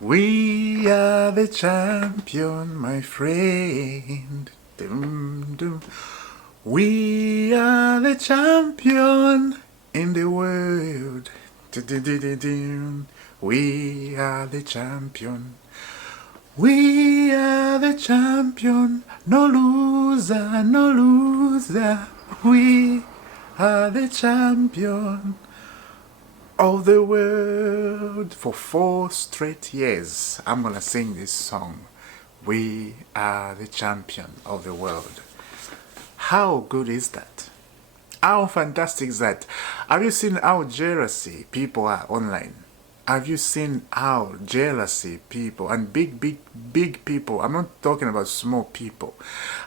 We are the champion, my friend. Dum, dum. We are the champion in the world. Du-du-du-du-dum. We are the champion. We are the champion. No loser, no loser. We are the champion of the world. For 4 straight years, I'm gonna sing this song. We are the champion of the world. How good is that? How fantastic is that? Have you seen how jealousy people are online? Have you seen how jealousy people and big people, I'm not talking about small people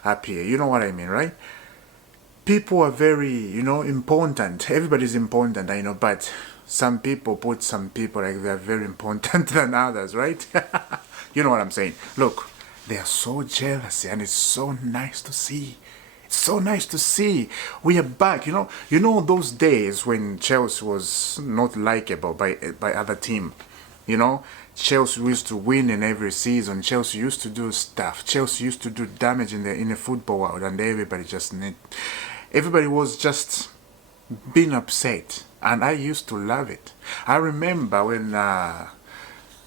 up here, you know what I mean, right? People are very, important. Everybody's important, I know, but some people put some people like they're very important than others, right? You know what I'm saying? Look, they are so jealous and it's so nice to see. It's so nice to see. We are back, You know those days when Chelsea was not likable by other team, Chelsea used to win in every season. Chelsea used to do stuff. Chelsea used to do damage in the football world, and everybody was just being upset, and I used to love it. I remember when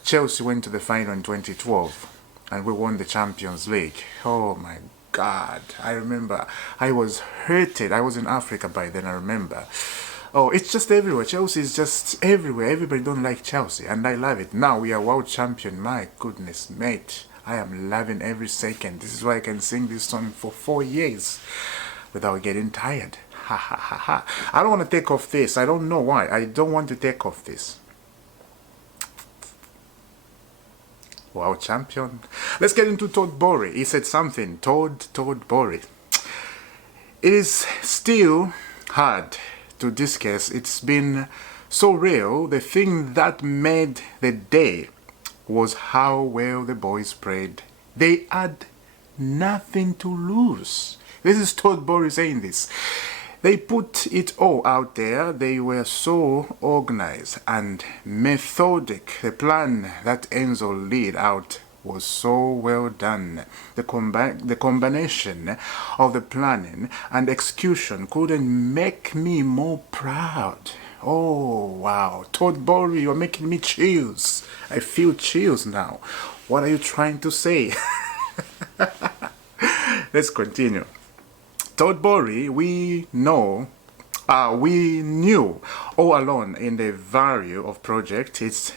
Chelsea went to the final in 2012 and we won the Champions League. Oh my God, I remember I was hurted. I was in Africa by then, I remember. Oh, it's just everywhere. Chelsea is just everywhere. Everybody don't like Chelsea, and I love it. Now we are world champion. My goodness, mate. I am loving every second. This is why I can sing this song for 4 years without getting tired. Ha ha ha ha. I don't want to take off this. I don't know why. I don't want to take off this. Wow, champion. Let's get into Todd Boehly. He said something. Todd Boehly. It is still hard to discuss. It's been so real. The thing that made the day was how well the boys played. They had nothing to lose. This is Todd Boehly saying this. They put it all out there. They were so organized and methodic. The plan that Enzo laid out was so well done. The combination of the planning and execution couldn't make me more proud. Oh, wow. Todd Boehly, you're making me chills. I feel chills now. What are you trying to say? Let's continue. Todd Boehly, we knew all along in the value of project. It's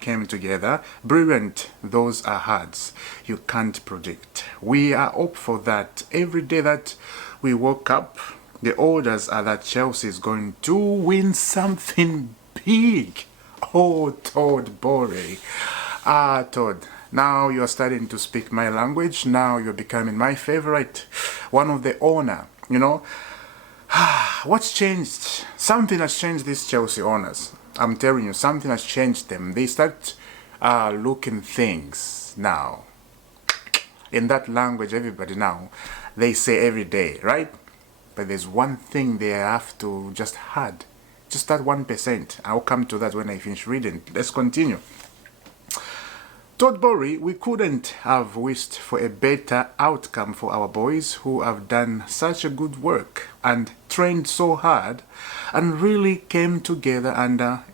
came together. Brilliant, those are hearts you can't predict. We are up for that. Every day that we woke up, the orders are that Chelsea is going to win something big. Oh, Todd Boehly. Todd, now you're starting to speak my language. Now you're becoming my favorite. One of the owner, What's changed? Something has changed these Chelsea owners. I'm telling you, something has changed them. They start looking things now. In that language, everybody now, they say every day, right? But there's one thing they have to just add. Just that 1%. I'll come to that when I finish reading. Let's continue. Todd Boehly, we couldn't have wished for a better outcome for our boys who have done such a good work and trained so hard and really came together under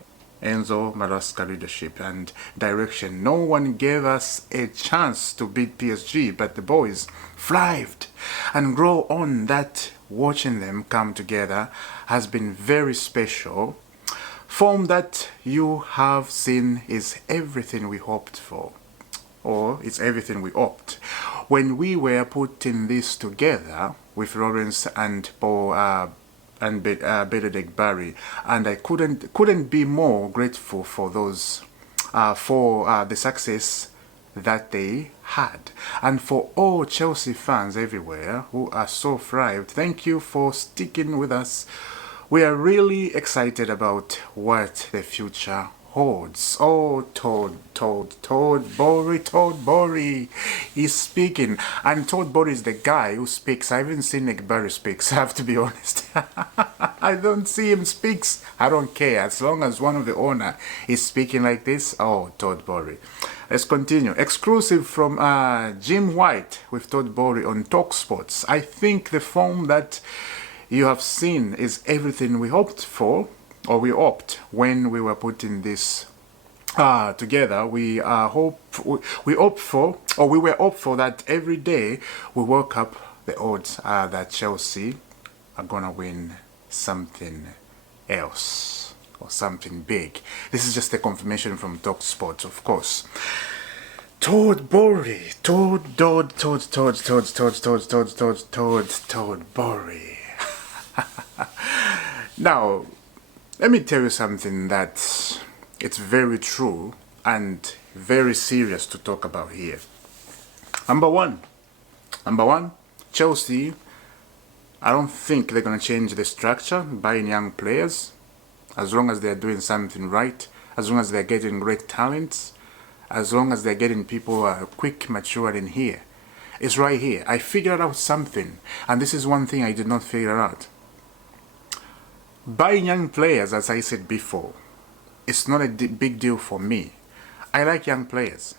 Enzo Maresca leadership and direction. No one gave us a chance to beat PSG, but the boys thrived and grow on that. Watching them come together has been very special. Form that you have seen is everything we hoped for. Or it's everything we hoped. When we were putting this together with Lawrence and Paul and Benedict Barry, and I couldn't be more grateful for those for the success that they had, and for all Chelsea fans everywhere who are so thrived. Thank you for sticking with us. We are really excited about what the future odds. Oh, Todd Boehly. He's speaking. And Todd Boehly is the guy who speaks. I haven't seen Ekbari speaks, I have to be honest. I don't see him speaks. I don't care. As long as one of the owner is speaking like this, oh, Todd Boehly. Let's continue. Exclusive from Jim White with Todd Boehly on TalkSports. I think the form that you have seen is everything we hoped for, or we hoped when we were putting this together. We were hopeful that every day we woke up, the odds are that Chelsea are gonna win something else or something big. This is just a confirmation from TalkSports, of course. Todd Boehly, Todd Boehly. Now, let me tell you something that it's very true and very serious to talk about here. Number one, Chelsea, I don't think they're going to change the structure, buying young players, as long as they're doing something right, as long as they're getting great talents, as long as they're getting people who are quick, mature in here. It's right here. I figured out something, and this is one thing I did not figure out. Buying young players, as I said before, it's not a big deal for me. I like young players,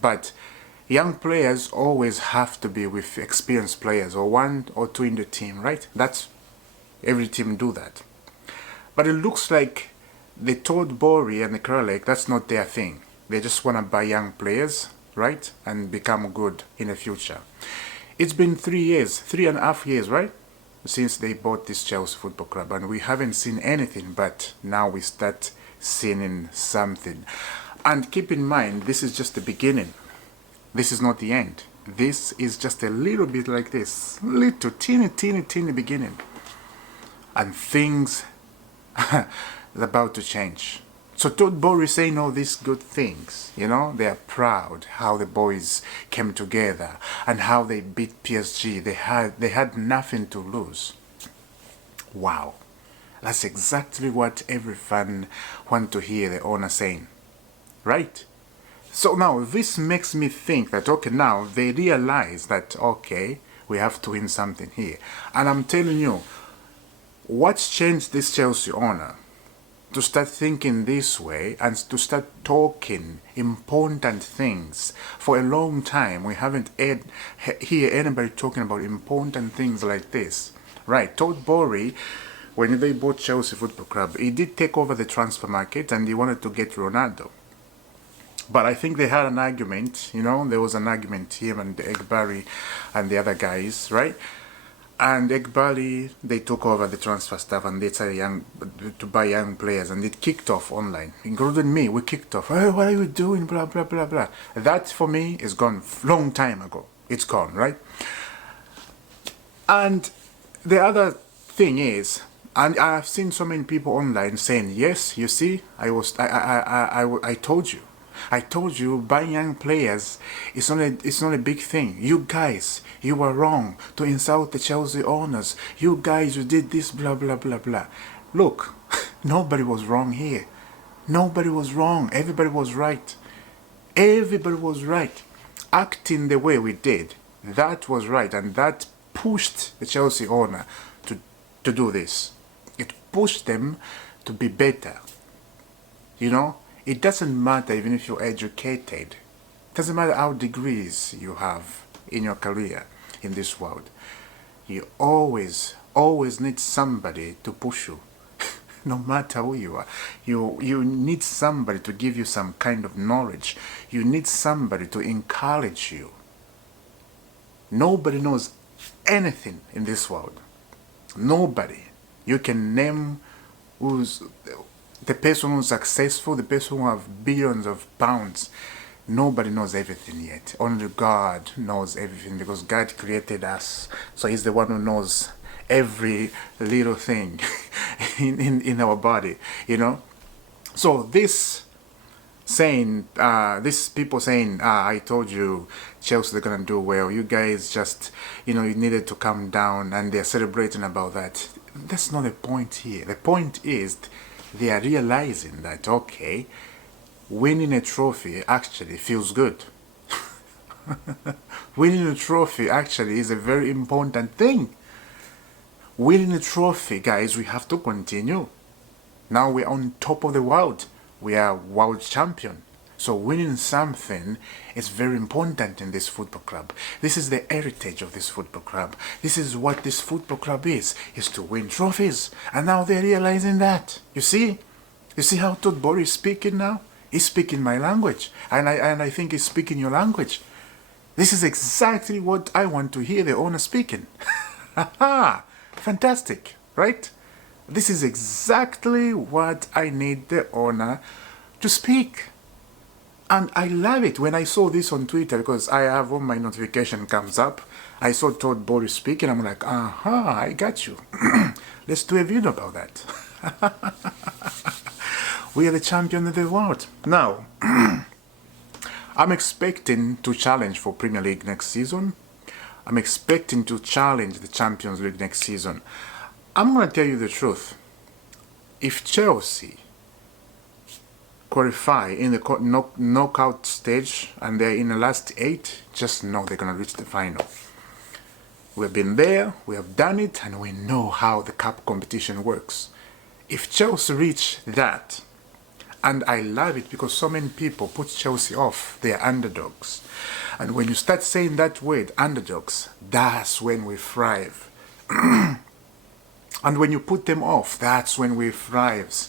but young players always have to be with experienced players, or one or two in the team, right? That's every team do that. But it looks like the Todd Boehly and the Kralek, that's not their thing. They just want to buy young players, right, and become good in the future. It's been 3.5 years, right, since they bought this Chelsea Football Club, and we haven't seen anything, but now we start seeing something. And keep in mind, this is just the beginning. This is not the end. This is just a little bit like this, little teeny beginning, and things are about to change. So Todd Boehly is saying all these good things, you know, they are proud how the boys came together and how they beat PSG. They had nothing to lose. Wow. That's exactly what every fan wants to hear the owner saying, right? So now this makes me think that, okay, now they realize that, okay, we have to win something here. And I'm telling you, what's changed this Chelsea owner to start thinking this way and to start talking important things? For a long time, we haven't heard anybody talking about important things like this. Right, Todd Boehly, when they bought Chelsea Football Club, he did take over the transfer market and he wanted to get Ronaldo. But I think they had an argument, you know, there was an argument, him and Ekbari and the other guys, right? And Ekbali, they took over the transfer stuff and they started to buy young players, and it kicked off online. Including me, we kicked off. Hey, what are you doing? Blah, blah, blah, blah. That for me is gone long time ago. It's gone, right? And the other thing is, and I've seen so many people online saying, yes, you see, I told you. I told you buying young players is not a big thing. You guys, you were wrong to insult the Chelsea owners. You guys, you did this, blah, blah, blah, blah. Look, nobody was wrong here. Nobody was wrong. Everybody was right. Everybody was right. Acting the way we did, that was right. And that pushed the Chelsea owner to do this. It pushed them to be better. You know? It doesn't matter even if you're educated. It doesn't matter how degrees you have in your career in this world. You always need somebody to push you. No matter who you are. You need somebody to give you some kind of knowledge. You need somebody to encourage you. Nobody knows anything in this world. Nobody. You can name who's the person who's successful, the person who has billions of pounds. Nobody knows everything yet. Only God knows everything, because God created us. So He's the one who knows every little thing in our body, you know. So this saying, this people saying, I told you Chelsea, they're going to do well. You guys just, you know, you needed to calm down, and they're celebrating about that. That's not the point here. The point is, they are realizing that, okay, winning a trophy actually feels good. Winning a trophy actually is a very important thing. Winning a trophy, guys, we have to continue. Now we're on top of the world. We are world champion. So winning something is very important in this football club. This is the heritage of this football club. This is what this football club is to win trophies. And now they're realizing that. You see? You see how Todd Boehly is speaking now? He's speaking my language. And I think he's speaking your language. This is exactly what I want to hear the owner speaking. Haha! Fantastic, right? This is exactly what I need the owner to speak. And I love it when I saw this on Twitter, because I have all my notification comes up. I saw Todd Boehly speaking. I'm like, aha, I got you. Let's do a video about that. We are the champion of the world. Now, I'm expecting to challenge for Premier League next season. I'm expecting to challenge the Champions League next season. I'm going to tell you the truth. If Chelsea qualify in the knockout stage and they're in the last 8, just know they're going to reach the final. We've been there, we have done it, and we know how the cup competition works. If Chelsea reach that, and I love it because so many people put Chelsea off, they're underdogs. And when you start saying that word, underdogs, that's when we thrive. And when you put them off, that's when we thrive.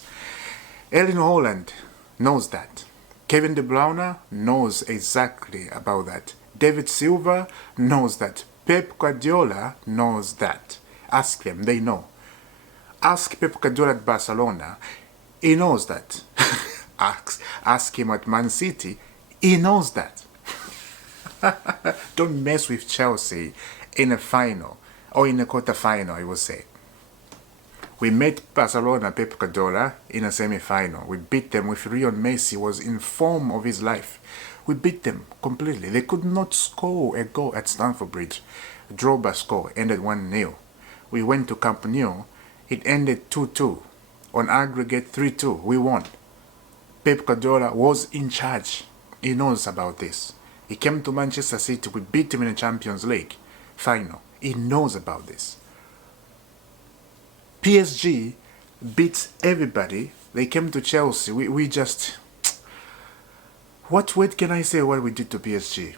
Erling Haaland knows that. Kevin De Bruyne knows exactly about that. David Silva knows that. Pep Guardiola knows that. Ask them, they know. Ask Pep Guardiola at Barcelona, he knows that. ask him at Man City, he knows that. Don't mess with Chelsea in a final, or in a quarter-final, I would say. We met Barcelona, Pep Guardiola, in a semi-final. We beat them with Lionel Messi was in form of his life. We beat them completely. They could not score a goal at Stamford Bridge. Drogba score, ended 1-0. We went to Camp Nou. It ended 2-2. On aggregate 3-2. We won. Pep Guardiola was in charge. He knows about this. He came to Manchester City. We beat him in the Champions League final. He knows about this. PSG beats everybody. They came to Chelsea. We just... What word can I say what we did to PSG?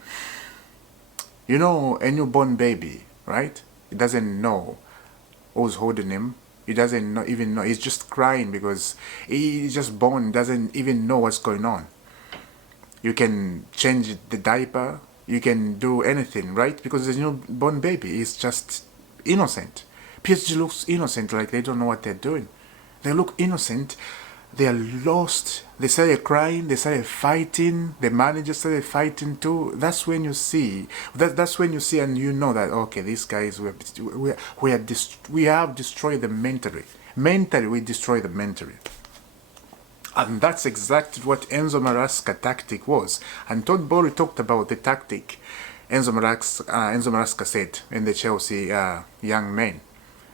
You know, a newborn baby, right? He doesn't know who's holding him. He doesn't even know. He's just crying because he's just born, doesn't even know what's going on. You can change the diaper. You can do anything, right? Because the newborn baby is just innocent. PSG looks innocent, like they don't know what they're doing. They look innocent. They are lost. They started crying. They started fighting. The manager started fighting too. That's when you see. That's when you see, and you know that okay, these guys we have destroyed them mentally. Mentally, we destroy them mentally. And that's exactly what Enzo Maresca's tactic was. And Todd Boehly talked about the tactic Enzo Maresca said in the Chelsea young men.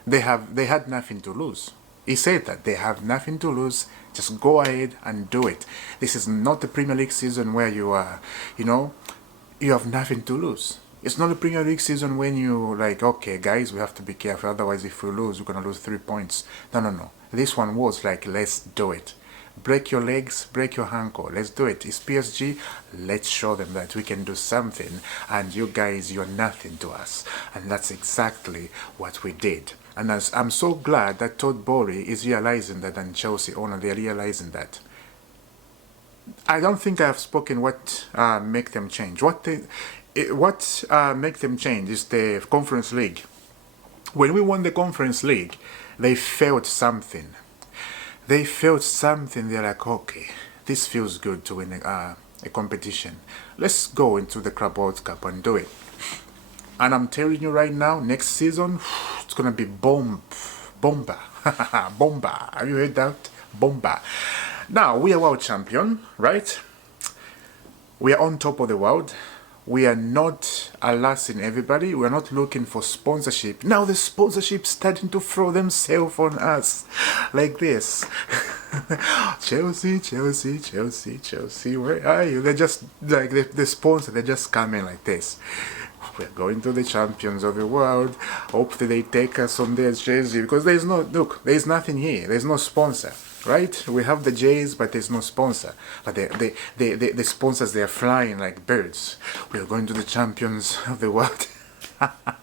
They had nothing to lose. He said that they have nothing to lose. Just go ahead and do it. This is not the Premier League season where you are, you have nothing to lose. It's not a Premier League season when you like, okay, guys, we have to be careful. Otherwise, if we lose, we're going to lose 3 points. No. This one was like, let's do it. Break your legs, break your ankle. Let's do it. It's PSG. Let's show them that we can do something. And you guys, you're nothing to us. And that's exactly what we did. And I'm so glad that Todd Boehly is realizing that, and Chelsea owner, they're realizing that. I don't think I've spoken what make them change. What make them change is the Conference League. When we won the Conference League, they felt something. They felt something. They're like, okay, this feels good to win a competition. Let's go into the Club World Cup and do it. And I'm telling you right now, next season, it's going to be bomba. Bomba. Have you heard that? Bomba. Now, we are world champion, right? We are on top of the world. We are not harassing everybody. We are not looking for sponsorship. Now the sponsorship starting to throw themselves on us like this. Chelsea, Chelsea, Chelsea, Chelsea, where are you? They're just like the sponsor, they just come in like this. We're going to the champions of the world. Hopefully they take us on their jersey because there's no, look, there's nothing here. There's no sponsor, right? We have the J's, but there's no sponsor. But the sponsors, they're flying like birds. We're going to the champions of the world.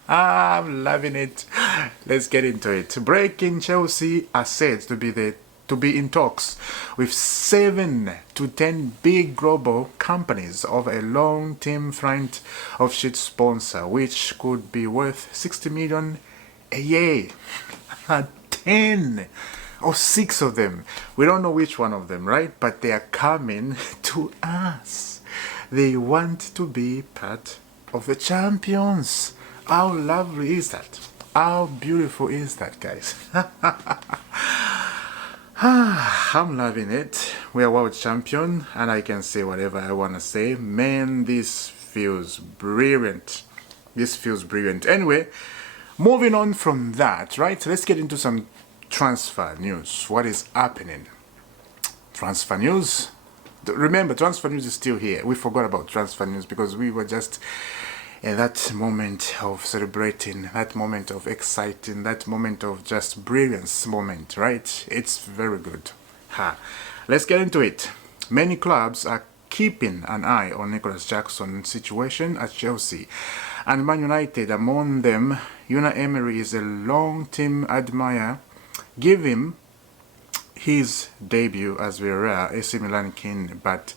I'm loving it. Let's get into it. Breaking: Chelsea are said to be in talks with 7 to 10 big global companies of a long-term front of sheet sponsor, which could be worth 60 million a year. 10 or 6 of them. We don't know which one of them, right? But they are coming to us. They want to be part of the champions. How lovely is that? How beautiful is that, guys? I'm loving it. We are world champion, and I can say whatever I want to say. Man, this feels brilliant. This feels brilliant. Anyway, moving on from that, right? Let's get into some transfer news. What is happening? Transfer news. Remember, transfer news is still here. We forgot about transfer news because we were just in that moment of celebrating, that moment of exciting, that moment of just brilliance moment, right? It's very good. Let's get into it. Many clubs are keeping an eye on Nicholas Jackson's situation at Chelsea, and Man United among them. Unai Emery is a long-term admirer. Give him his debut as Villarreal AC Milan king, but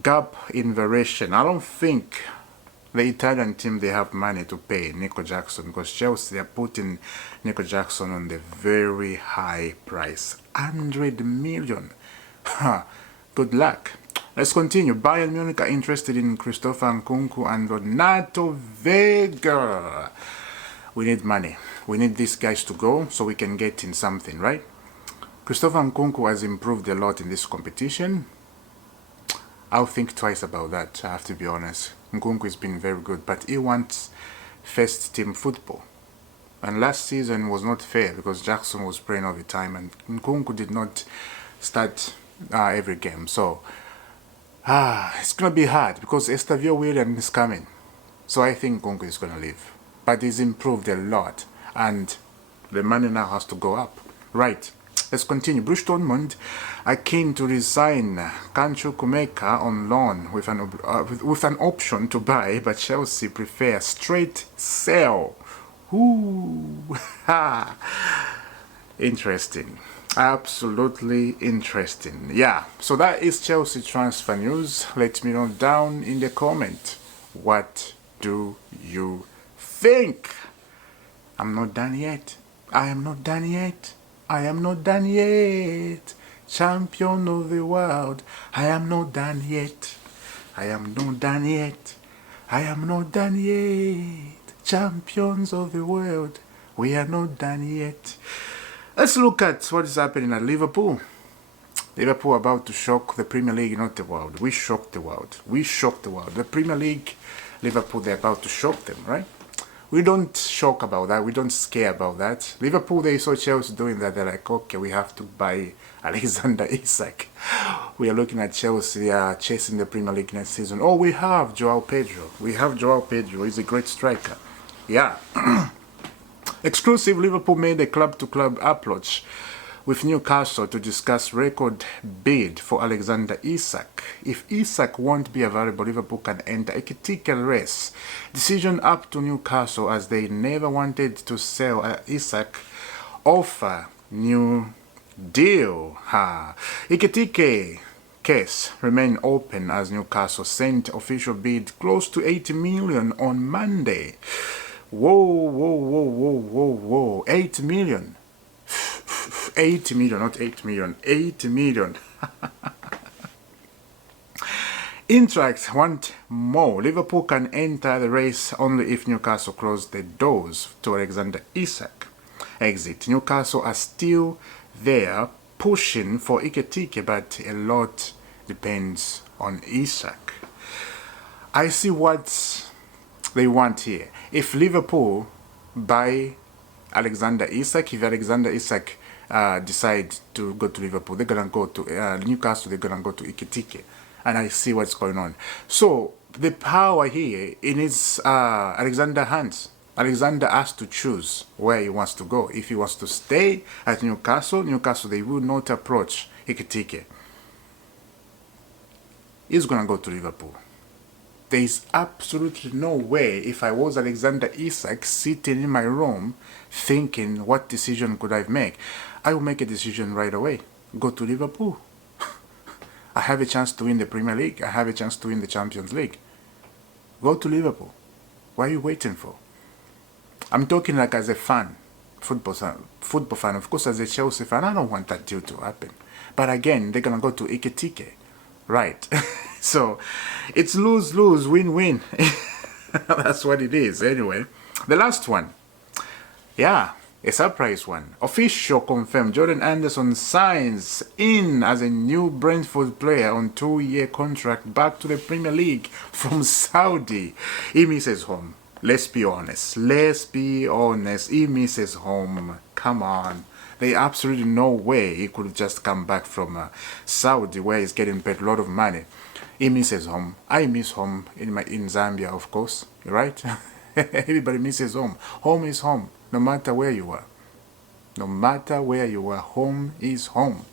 gap in variation. I don't think the Italian team, they have money to pay Nico Jackson because Chelsea are putting Nico Jackson on the very high price. 100 million. Good luck. Let's continue. Bayern Munich are interested in Christopher Nkunku and Renato Vega. We need money. We need these guys to go so we can get in something, right? Christopher Nkunku has improved a lot in this competition. I'll think twice about that, I have to be honest. Nkunku has been very good, but he wants first team football. And last season was not fair because Jackson was playing all the time and Nkunku did not start every game. So, it's going to be hard because Estavio William is coming. So I think Nkunku is going to leave. But he's improved a lot and the money now has to go up. Right. Let's continue. Borussia Dortmund are keen to resign Kancho Kumeka on loan with an option to buy, but Chelsea prefer straight sell. Ooh, interesting. Absolutely interesting. Yeah, so that is Chelsea transfer news. Let me know down in the comment. What do you think? I'm not done yet. I am not done yet. I am not done yet. Champion of the world. I am not done yet. I am not done yet. I am not done yet. Champions of the world. We are not done yet. Let's look at what is happening at Liverpool. Liverpool about to shock the Premier League, not the world. We shocked the world. We shocked the world. The Premier League, Liverpool, they're about to shock them, right? We don't shock about that. We don't scare about that. Liverpool, they saw Chelsea doing that. They're like, okay, we have to buy Alexander Isak. We are looking at Chelsea chasing the Premier League next season. Oh, we have Joao Pedro. We have Joao Pedro. He's a great striker. Yeah. Exclusive, Liverpool made a club-to-club approach with Newcastle to discuss record bid for Alexander Isak. If Isak won't be available, Liverpool can enter a critical race. Decision up to Newcastle as they never wanted to sell Isak. Offer new deal. Ekitike case remained open as Newcastle sent official bid close to 80 million on Monday. Whoa. 8 million. 80 million, not 8 million. 80 million. Eintracht want more. Liverpool can enter the race only if Newcastle close the doors to Alexander Isak. Exit. Newcastle are still there pushing for Ekitike, but a lot depends on Isak. I see what they want here. If Liverpool buy Alexander Isak, if Alexander Isak decide to go to Liverpool. They're gonna go to Newcastle. They're gonna go to Ikitike, and I see what's going on. So the power here in his Alexander's hands. Alexander has to choose where he wants to go. If he wants to stay at Newcastle, they will not approach Ikitike. He's gonna go to Liverpool. There is absolutely no way, if I was Alexander Isak sitting in my room thinking what decision could I make, I will make a decision right away. Go to Liverpool. I have a chance to win the Premier League. I have a chance to win the Champions League. Go to Liverpool. What are you waiting for? I'm talking like as a fan, football fan. Of course, as a Chelsea fan, I don't want that deal to happen. But again, they're going to go to Ikitike. Right. So it's lose-lose, win-win. That's what it is. Anyway, the last one. Yeah, a surprise one. Official confirmed Jordan Anderson signs in as a new Brentford player on 2-year contract back to the Premier League from Saudi. He misses home. Let's be honest. He misses home. Come on. There's absolutely no way he could just come back from Saudi where he's getting paid a lot of money. He misses home. I miss home in Zambia, of course. Right? Everybody misses home. Home is home, no matter where you are. No matter where you are, home is home.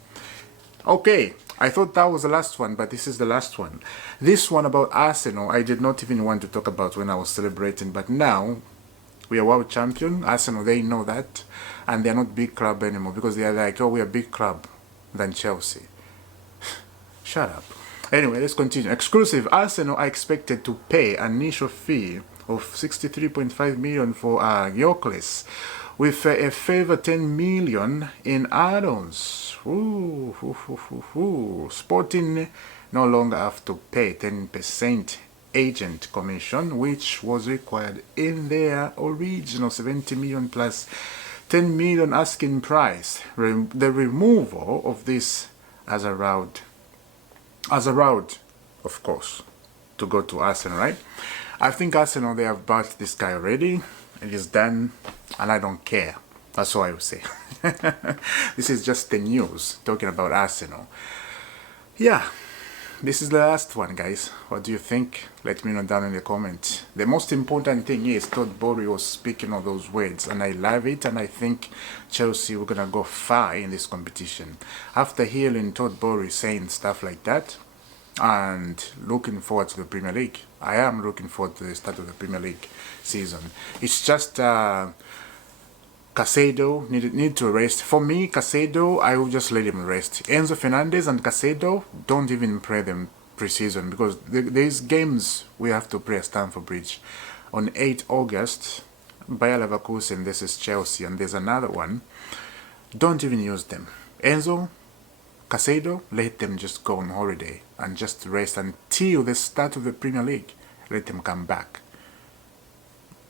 Okay, I thought that was the last one, but this is the last one. This one about Arsenal, I did not even want to talk about when I was celebrating, but now we are world champion. Arsenal, they know that, and they're not big club anymore because they are like, oh, we're a big club than Chelsea. Shut up. Anyway, let's continue. Exclusive. Arsenal are expected to pay an initial fee of 63.5 million for Gyökeres, with a further 10 million in add-ons. Sporting no longer have to pay 10% agent commission, which was required in their original 70 million plus 10 million asking price. The removal of this as a route, of course, to go to Arsenal, right? I think Arsenal, they have bought this guy already. It is done, and I don't care. That's all I would say. This is just the news talking about Arsenal. Yeah, this is the last one, guys. What do you think? Let me know down in the comments. The most important thing is Todd Boehly was speaking of those words, and I love it, and I think Chelsea were gonna go far in this competition. After hearing Todd Boehly saying stuff like that, and looking forward to the Premier League. I am looking forward to the start of the Premier League season. It's just Caicedo need to rest. For me, Caicedo, I will just let him rest. Enzo Fernandez and Caicedo, don't even play them pre-season because there's games we have to play at Stamford Bridge. On 8 August, Bayer Leverkusen, this is Chelsea, and there's another one. Don't even use them. Enzo, Caicedo, let them just go on holiday and just rest until the start of the Premier League. Let them come back.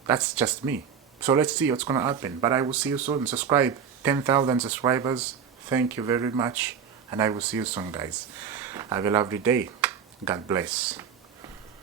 That's just me. So let's see what's going to happen. But I will see you soon. Subscribe. 10,000 subscribers. Thank you very much. And I will see you soon, guys. Have a lovely day. God bless.